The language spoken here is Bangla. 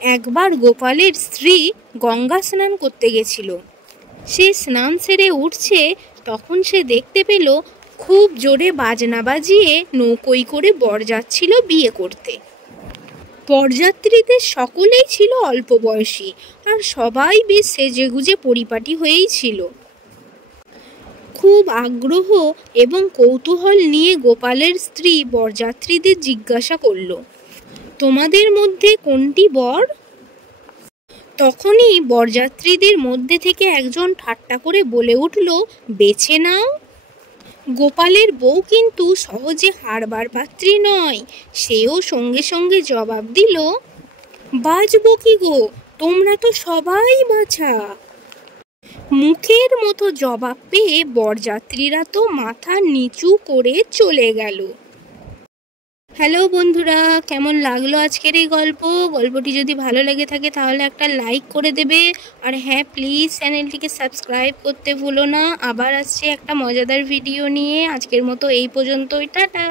একবার গোপালের স্ত্রী গঙ্গা স্নান করতে গেছিল। সে স্নান সেরে উঠছে, তখন সে দেখতে পেল খুব জোরে বাজনা বাজিয়ে নৌকোয় করে বর যাচ্ছিল বিয়ে করতে। বরযাত্রীদের সকলেই ছিল অল্প বয়সী, আর সবাই বেশ সেজেগুজে পরিপাটি হয়েই ছিল। খুব আগ্রহ এবং কৌতূহল নিয়ে গোপালের স্ত্রী বরযাত্রীদের জিজ্ঞাসা করল, তোমাদের মধ্যে কোনটি বর? তখনই বরযাত্রীদের মধ্যে থেকে একজন ঠাট্টা করে বলে উঠল, বেছে নাও। গোপালের বউ কিন্তু সহজে হারবার পাত্রী নয়। সেও সঙ্গে সঙ্গে জবাব দিল, বাজবো কি গো, তোমরা তো সবাই বাছা। মুখের মতো জবাব পেয়ে বরযাত্রীরা তো মাথা নিচু করে চলে গেল। হ্যালো বন্ধুরা, কেমন লাগলো আজকের এই গল্পটি যদি ভালো লেগে থাকে তাহলে একটা লাইক করে দেবে। আর হ্যাঁ, প্লিজ চ্যানেলটিকে সাবস্ক্রাইব করতে ভুলো না। আবার আসছে একটা মজাদার ভিডিও নিয়ে। আজকের মতো এই পর্যন্তই, টাটা।